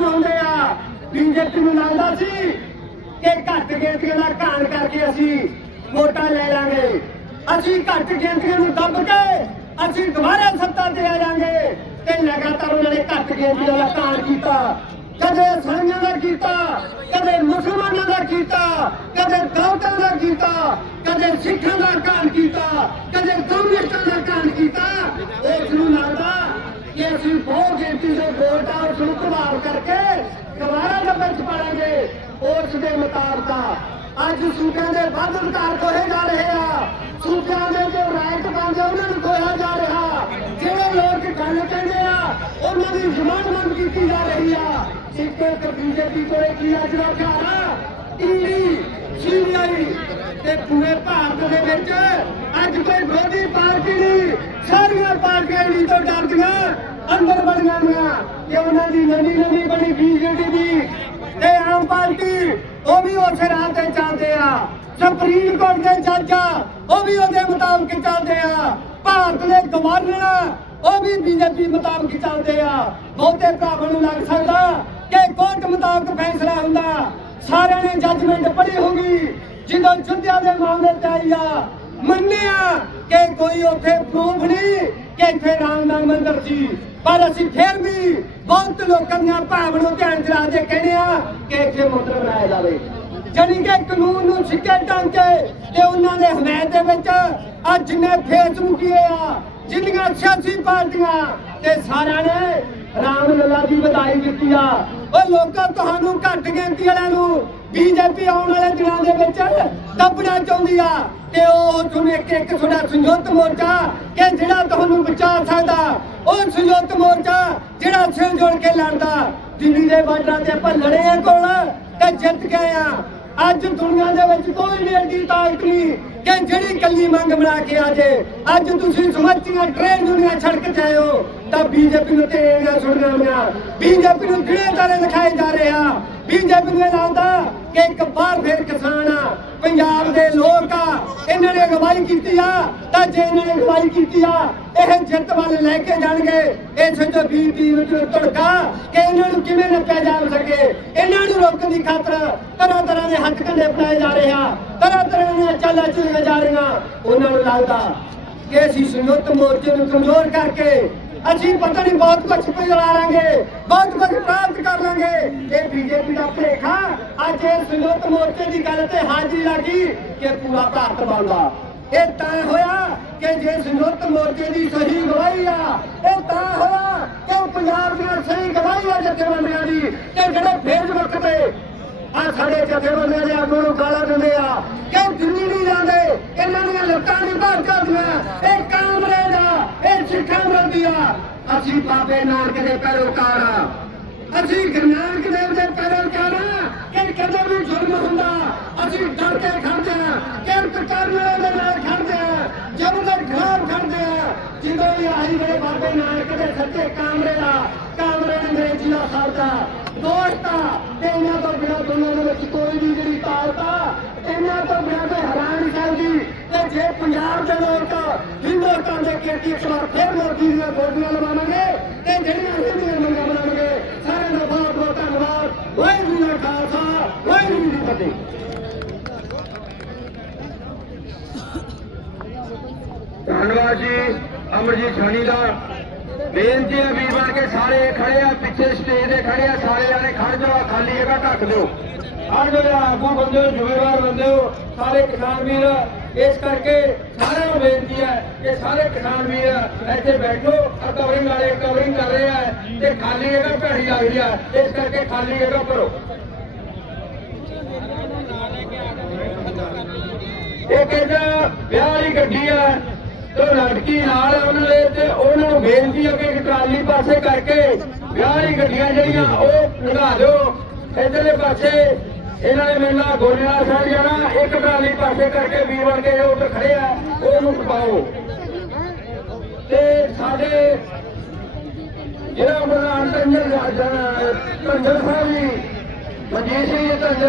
ਬਣਾਉਂਦੇ ਆ। ਬੀਜੇਪੀ ਨੂੰ ਲੱਗਦਾ ਸੀ ਕਿ ਘੱਟ ਗਿਣਤੀਆਂ ਦਾ ਘਾਣ ਕਰਕੇ ਅਸੀਂ ਵੋਟਾਂ ਲੈ ਲਾਂਗੇ। ਅਸੀਂ ਘੱਟ ਗਿਣਤੀਆਂ ਨੂੰ ਦੱਬ ਕੇ ਅਸੀਂ ਦੁਬਾਰਾ ਸੱਤਾ ਤੇ ਆ ਜਾਾਂਗੇ ਤੇ ਲਗਾਤਾਰ ਉਹਨਾਂ ਨੇ ਘੱਟ ਗਿਣਤੀਆਂ ਦਾ ਘਾਣ ਕੀਤਾ। ਕਦੇ ਸਾਈਆਂ ਦਾ ਕੀਤਾ, ਕਦੇ ਮੁਸਲਮਾਨਾਂ ਦਾ ਕੀਤਾ, ਕਦੇ ਦੌਲਤਾਂ ਦਾ ਕੀਤਾ, ਕਦੇ ਸਿੱਖਾਂ ਦਾ ਘਾਣ ਕੀਤਾ, ਕਦੇ ਕਮਿਊਨਿਸਟਾਂ ਦਾ ਘਾਣ ਕੀਤਾ। ਅਸੀਂ ਬਹੁਤ ਗਿਣਤੀ ਦੇ ਵੋਟ ਆ ਉਸ ਨੂੰ ਪ੍ਰਭਾਵ ਕਰਕੇ ਦੁਬਾਰਾ ਦੇ ਵਿੱਚ ਪਾਵਾਂਗੇ ਉਸ ਦੇ ਮੁਤਾਬਕ। ਅੱਜ ਸੂਬਿਆਂ ਦੇ ਵੱਧ ਅਧਿਕਾਰ ਕੋਹੇ ਜਾ ਰਹੇ ਆ। ਸੂਬਿਆਂ ਦੇ ਜੋ ਰਾਈਟ ਬਣਦੇ ਉਹਨਾਂ ਨੂੰ ਖੋਇਆ ਜਾ ਰਿਹਾ। ਜਿਹੜੇ ਲੋਕ ਗੱਲ ਕਹਿੰਦੇ ਆ, ਉਹਨਾਂ ਦੀ ਜ਼ਮਾਨ ਮੰਗ ਕੀਤੀ ਜਾ ਰਹੀ ਆ। ਸਿੱਧੇ ਤੇ ਬੀਜੇਪੀ ਕੋਲੇ ਕੀ ਅੱਜ ਦਾ ਹਥਿਆਰ ਆ? ਈਡੀ, ਸੀਬੀਆਈ ਤੇ ਪੂਰੇ ਭਾਰਤ ਦੇ ਵਿੱਚ ਅੱਜ ਕੋਈ ਵਿਰੋਧੀ ਪਾਰਟੀ ਨਹੀਂ ਤੋਂ ਡਰਦੀਆਂ, ਅੰਦਰ ਬੜੀਆਂ ਹੋਈਆਂ ਕਿ ਉਹਨਾਂ ਦੀ ਨਵੀਂ ਨਵੀਂ ਬਣੀ ਬੀਜੇਪੀ ਦੀ। ਤੇ ਆਮ ਪਾਰਟੀ, ਉਹ ਵੀ ਉਸੇ ਰਾਹ ਤੇ ਚੱਲਦੇ ਆ। ਸੁਪਰੀਮ ਕੋਰਟ ਦੇ ਜੱਜ ਆ, ਉਹ ਵੀ ਉਹਦੇ ਮੁਤਾਬਕ ਚੱਲਦੇ ਆ। ਭਾਰਤ ਦੇ ਗਵਰਨਰ ਉਹ ਵੀ ਬੀਜੇਪੀ ਮੁਤਾਬਕ ਚੱਲਦੇ ਆ। ਬਹੁਤੇ ਭਰਾਵਾਂ ਨੂੰ ਲੱਗ ਸਕਦਾ ਕਿ ਕੋਰਟ ਮੁਤਾਬਕ ਫੈਸਲਾ ਹੁੰਦਾ। ਸਾਰਿਆਂ ਨੇ ਜੱਜਮੈਂਟ ਪੜ੍ਹੀ ਹੋਗੀ ਜਦੋਂ ਚੁੱਧਿਆ ਦੇ ਮਾਮਲੇ ਤੇ ਆਈ ਆ ਮੰਨਿਆ ਕਿ ਕੋਈ ਉੱਥੇ ਪ੍ਰੂਫ ਨਹੀਂ ਕਿ ਇੱਥੇ ਰਾਮ ਦਾ ਮੰਦਿਰ ਸੀ। ਪਰ ਅਸੀਂ ਫਿਰ ਵੀ ਬਹੁਤ ਲੋਕਾਂ ਦੀਆਂ ਭਾਵਨਾ ਨੂੰ ਧਿਆਨ ਚ ਰੱਖਦੇ ਕਹਿੰਦੇ ਆ ਕਿ ਇੱਥੇ ਮੰਦਿਰ ਬਣਾਇਆ ਜਾਵੇ। ਜਾਣੀ ਕਿ ਕਾਨੂੰਨ ਨੂੰ ਸਿੱਕੇ ਟਾਂਕੇ ਤੇ ਉਹਨਾਂ ਦੇ ਹਮਾਇਤ ਦੇ ਵਿੱਚ ਅੱਜ ਜਿੰਨੇ ਫੇਸਬੁੱਕੀਏ ਆ। ਜਿੰਨੀਆਂ ਸਿਆਸੀ ਪਾਰਟੀਆਂ ਤੇ ਸਾਰਿਆਂ ਨੇ ਰਾਮ ਲੱਲਾ ਦੀ ਵਧਾਈ ਦਿੱਤੀ ਆ। ਉਹ ਲੋਕਾਂ, ਤੁਹਾਨੂੰ ਘੱਟ ਗਿਣਤੀ ਵਾਲਿਆਂ ਨੂੰ ਬੀਜੇਪੀ ਆਉਣ ਵਾਲੇ ਦਿਨਾਂ ਦੇ ਵਿੱਚ ਦੱਬਣਾ ਚਾਹੁੰਦੀ ਆ ਤੇ ਉਹ ਤੁਹਾਨੂੰ ਇੱਕ ਇੱਕ ਤੁਹਾਡਾ ਸੰਯੁਕਤ ਮੋਰਚਾ ਕਿ ਜਿਹੜਾ ਤੁਹਾਨੂੰ ਬਚਾ ਸਕਦਾ, ਉਹ ਸੰਯੁਕਤ ਮੋਰਚਾ ਜਿਹੜਾ ਸਿਰ ਜੋੜ ਕੇ ਲੜਦਾ, ਦਿੱਲੀ ਦੇ ਬਾਰਡਰਾਂ ਤੇ ਆਪਾਂ ਲੜੇ ਆ ਕੋਲ ਤੇ ਜਿੱਤ ਗਏ ਆ ਅੱਜ ਦੁਨੀਆ ਦੇ ਵਿੱਚ ਕੋਈ ਵੀ ਐਡੀ ਤਾਕਤ ਨਹੀਂ ਕਿ ਜਿਹੜੀ ਕੱਲੀ ਮੰਗ ਬਣਾ ਕੇ ਆ ਜੇ। ਅੱਜ ਤੁਸੀਂ ਸਮਝੀਆਂ ਟ੍ਰੇਨ ਦੁਨੀਆ ਸੜਕ ਤੇ ਤਾਂ ਬੀਜੇਪੀ ਨੂੰ ਤੇਰੀਆਂ ਸੁਣੀਆਂ ਹੋਈਆਂ ਬੀਜੇਪੀ ਨੂੰ ਕਿਹੜੇ ਤਾਰੇ ਦਿਖਾਏ ਜਾ ਰਹੇ ਆ। ਬੀਜੇਪੀ ਨੂੰ ਇਹ ਲੱਗਦਾ ਕਿ ਇੱਕ ਵਾਰ ਫਿਰ ਕਿਸਾਨ ਆ, ਪੰਜਾਬ ਦੇ ਲੋਕ ਆ, ਇਹਨਾਂ ਨੇ ਅਗਵਾਈ ਕੀਤੀ ਆ, ਤਾਂ ਜੇ ਇਹਨਾਂ ਨੇ ਅਗਵਾਈ ਕੀਤੀ ਆ, ਇਹ ਜਿੱਤ ਵੱਲ ਲੈ ਕੇ ਜਾਣਗੇ। ਇਹ ਸੋਚੋ ਵੀ ਟੀਮ ਨੂੰ ਧੜਕਾ ਕਿ ਇਹਨਾਂ ਨੂੰ ਕਿਵੇਂ ਨੱਪਿਆ ਜਾ ਸਕੇ। ਇਹਨਾਂ ਨੂੰ ਰੋਕਣ ਦੀ ਖਾਤਰ ਤਰ੍ਹਾਂ ਤਰ੍ਹਾਂ ਦੇ ਹੱਥ ਕੰਡੇ ਅਪਣਾਏ ਜਾ ਰਹੇ ਆ, ਤਰ੍ਹਾਂ ਤਰ੍ਹਾਂ ਦੀਆਂ ਚਾਲਾਂ ਚੱਲੀਆਂ ਜਾ ਰਹੀਆਂ। ਉਹਨਾਂ ਨੂੰ ਲੱਗਦਾ ਕਿ ਅਸੀਂ ਸੰਯੁਕਤ ਮੋਰਚੇ ਨੂੰ ਕਮਜ਼ੋਰ ਕਰਕੇ ਅਸੀਂ ਪਤਾ ਨਹੀਂ ਬਹੁਤ ਕੁਝ ਪਿਲਾ ਲਾਂਗੇ, ਬਹੁਤ ਕੁਝ ਪ੍ਰਾਪਤ ਕਰ ਲਾਂਗੇ। ਇਹ ਬੀਜੇਪੀ ਦਾ ਭੇਖਾ ਅੱਜ ਇਹ ਸੰਯੁਕਤ ਮੋਰਚੇ ਦੀ ਗੱਲ ਤੇ ਹਾਜ਼ਰੀ ਲੱਗੀ ਕਿ ਪੂਰਾ ਭਾਰਤ ਬਣਦਾ। ਇਹ ਤਾਂ ਹੋਇਆ ਕਿ ਜੇ ਸੰਯੁਕਤ ਮੋਰਚੇ ਦੀ ਸਹੀ ਗਵਾਹੀ ਆ, ਇਹ ਤਾਂ ਹੋਇਆ ਕਿ ਪੰਜਾਬ ਦੀਆਂ ਸਹੀ ਗਵਾਹੀ ਆ ਜਥੇਬੰਦੀਆਂ ਦੀ ਕਿ ਜਿਹੜੇ ਫੇਰ ਵਕਤ ਤੇ ਆ ਸਾਡੇ ਜਥੇਬੰਦੀਆਂ ਦੇ ਆਗੂ ਨੂੰ ਗਾਲਾਂ ਦਿੰਦੇ ਆ ਕਿ ਦਿੱਲੀ ਨਹੀਂ ਜਾਂਦੇ, ਇਹਨਾਂ ਦੀਆਂ ਲੱਤਾਂ ਨਹੀਂ ਬਾਹਰ ਕਰਦੀਆਂ ਇਹ ਕਾਮਰੇ ਦਾ ਇਹ ਸਿੱਖਾਂ ਵਿਰੋਧੀ ਆ ਅਸੀਂ ਬਾਬੇ ਨਾਨਕ ਦੇ ਪੈਰੋਕਾਰ ਆ ਅਸੀਂ ਗੁਰੂ ਨਾਨਕ ਦੇਵ ਦੇ ਪੈਰੋਕਾਰ ਆ ਕਿ ਕਦੇ ਵੀ ਜ਼ੁਲਮ ਹੁੰਦਾ, ਅਸੀਂ ਡਰ ਕੇ ਖੜਦੇ ਆ ਕਿਰਤ ਕਰਨ ਵਾਲੇ ਦੇ ਨਾਲ ਖੜਦੇ ਆ ਜਬ ਦੇ ਖਿਲਾਫ ਖੜਦੇ ਆ ਜਦੋਂ ਵੀ ਆਹੀ ਵੇ ਬਾਬੇ ਨਾਨਕ ਦੇ ਸੱਚੇ ਕਾਮਰੇ ਦਾ, ਕਾਮਰੇ ਅੰਗਰੇਜ਼ੀ ਦਾ ਸਾਥਾ ਦੋਸਤਾ ਤੇ ਇਹਨਾਂ ਤੋਂ ਬਿਨਾਂ ਦੁਨੀਆ ਦੇ ਵਿੱਚ ਕੋਈ ਵੀ ਜਿਹੜੀ ਤਾਕਤ ਇਹਨਾਂ ਤੋਂ ਬਿਨਾਂ ਤੇ ਹੈਰਾਨ ਜੇ ਪੰਜਾਬ ਦੇ ਲੋਕ ਹਿੰਦੁਸਤਾਨ ਦੇ ਕਿਰਤੀ ਇੱਕ ਵਾਰ ਫੇਰ ਮੋਦੀ ਦੀਆਂ ਗੋਡੀਆਂ ਲਵਾਵਾਂਗੇ ਤੇ ਜਿਹੜੀਆਂ ਹਿੰਦੂਆਂ ਮੰਗਾਂ ਬਣਾਵਾਂਗੇ, ਸਾਰਿਆਂ ਦਾ ਬਹੁਤ ਬਹੁਤ ਧੰਨਵਾਦ। ਵਾਹਿਗੁਰੂ ਜੀ ਕਾ ਖਾਲਸਾ, ਵਾਹਿਗੁਰੂ ਜੀ ਕੀ ਫਤਿਹ। ਧੰਨਵਾਦ ਜੀ, ਅਮਰਜੀਤ ਸਾਨੀ ਦਾ। ਬੇਨਤੀ ਹੈ ਵੀਰ ਬਣ ਕੇ ਸਾਰੇ ਖੜੇ ਆ, ਪਿੱਛੇ ਸਟੇਜ ਤੇ ਖੜੇ ਆ, ਸਾਰੇ ਜਾਣੇ ਖੜ ਜਾਓ ਖਾਲੀ ਜਗ੍ਹਾ ਢੱਕ ਦਿਓ। ਹਰ ਜਿਹੜਾ ਆਗੂ ਬੰਦੇ ਹੋ, ਜ਼ਿੰਮੇਵਾਰ ਬੰਦੇ ਹੋ, ਸਾਰੇ ਕਿਸਾਨ ਵੀਰ। ਇਸ ਕਰਕੇ ਸਾਰਿਆਂ ਨੂੰ ਬੇਨਤੀ ਹੈ ਕਿ ਸਾਰੇ ਕਿਸਾਨ ਵੀਰ ਇੱਥੇ ਬੈਠੋ ਕਵਰਿੰਗ ਵਾਲੇ ਕਵਰਿੰਗ ਕਰ ਰਹੇ ਆ ਤੇ ਖਾਲੀ ਜਗ੍ਹਾ ਭੈੜੀ ਲੱਗ ਰਹੀ ਆ, ਇਸ ਕਰਕੇ ਖਾਲੀ ਜਗ੍ਹਾ ਭਰੋ। ਇਹ ਕਹਿੰਦਾ ਵਿਆਹ ਵਾਲੀ ਗੱਡੀ ਆ, ਤੇ ਲੜਕੀ ਨਾਲ ਉਹਨਾਂ ਦੇ ਤੇ ਉਹਨਾਂ ਨੂੰ ਬੇਨਤੀ ਆ ਕਿ ਇੱਕ ਟਰਾਲੀ ਪਾਸੇ ਕਰਕੇ ਵਿਆਹ ਵਾਲੀ ਗੱਡੀਆਂ ਜਿਹੜੀਆਂ ਉਹ ਲੰਘਾ ਦਿਓ। ਇਧਰਲੇ ਪਾਸੇ ਇਹਨਾਂ ਨੇ ਮੇਲਾ ਨਾਲ ਗੋਲੀਆਂ ਸਾਹਿਬ ਜਾਣਾ। ਇੱਕ ਟਰਾਲੀ ਪਾਸੇ ਕਰਕੇ ਵੀਰ ਬਣ ਕੇ ਜੋ ਉੱਤੇ ਖੜੇ ਆ। ਉਹਨੂੰ ਖਪਾਓ ਤੇ ਸਾਡੇ ਜਿਹੜਾ ਪ੍ਰਧਾਨ ਤੰਜਰ ਤੰਜਰ ਸਾਹਿਬ ਜੀ, ਮਨਜੀਤ ਸਿੰਘ ਜੀ ਤੰਜਰ